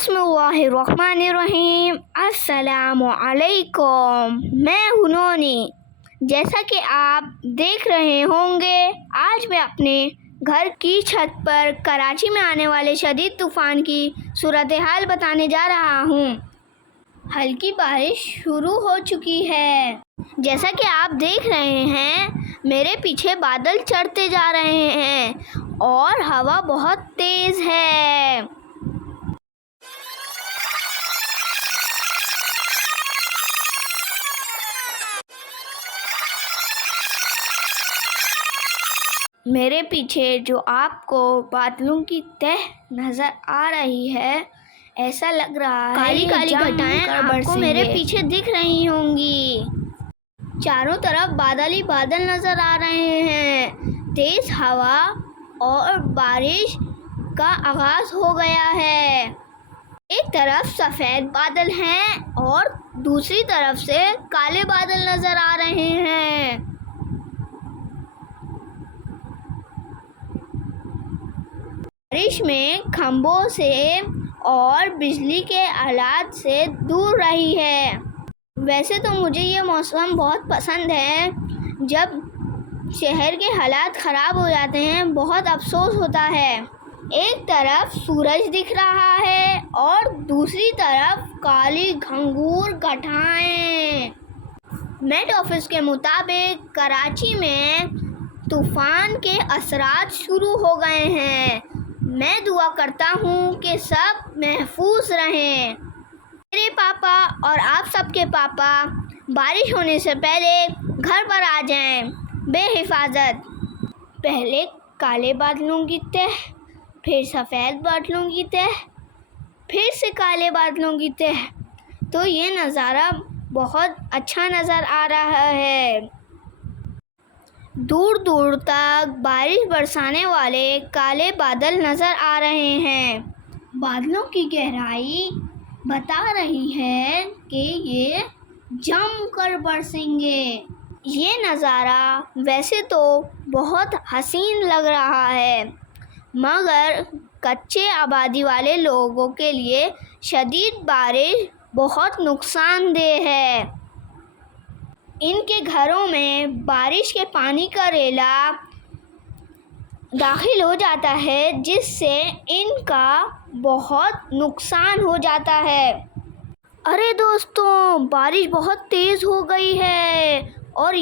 बिस्मिल्लाहिर्रहमानिर्रहीम। अस्सलामु अलैकुम। मैं हूं नोनी। जैसा कि आप देख रहे होंगे, आज मैं अपने घर की छत पर कराची में आने वाले शदीद तूफ़ान की सूरत हाल बताने जा रहा हूं। हल्की बारिश शुरू हो चुकी है। जैसा कि आप देख रहे हैं, मेरे पीछे बादल चढ़ते जा रहे हैं और हवा बहुत तेज़ है। मेरे पीछे जो आपको बादलों की तह नज़र आ रही है, ऐसा लग रहा है काली काली घटाएं आपको मेरे पीछे दिख रही होंगी। चारों तरफ बादल ही बादल नज़र आ रहे हैं। तेज़ हवा और बारिश का आगाज़ हो गया है। एक तरफ सफ़ेद बादल हैं और दूसरी तरफ से काले बादल नज़र आ रहे हैं। बारिश में खंभों से और बिजली के आलात से दूर रही है। वैसे तो मुझे ये मौसम बहुत पसंद है। जब शहर के हालात ख़राब हो जाते हैं, बहुत अफसोस होता है। एक तरफ सूरज दिख रहा है और दूसरी तरफ काली घंघूर घटाएं। मेट ऑफिस के मुताबिक कराची में तूफ़ान के असरात शुरू हो गए हैं। मैं दुआ करता हूँ कि सब महफूज रहें। मेरे पापा और आप सबके पापा बारिश होने से पहले घर पर आ जाएं बेहिफाजत। पहले काले बादलों की तह, फिर सफ़ेद बादलों की तह, फिर से काले बादलों की तह। तो ये नज़ारा बहुत अच्छा नज़र आ रहा है। दूर दूर तक बारिश बरसाने वाले काले बादल नज़र आ रहे हैं। बादलों की गहराई बता रही है कि ये जमकर बरसेंगे। ये नज़ारा वैसे तो बहुत हसीन लग रहा है, मगर कच्चे आबादी वाले लोगों के लिए शदीद बारिश बहुत नुकसानदेह है। इनके घरों में बारिश के पानी का रेला दाखिल हो जाता है, जिससे इनका बहुत नुकसान हो जाता है। अरे दोस्तों, बारिश बहुत तेज़ हो गई है और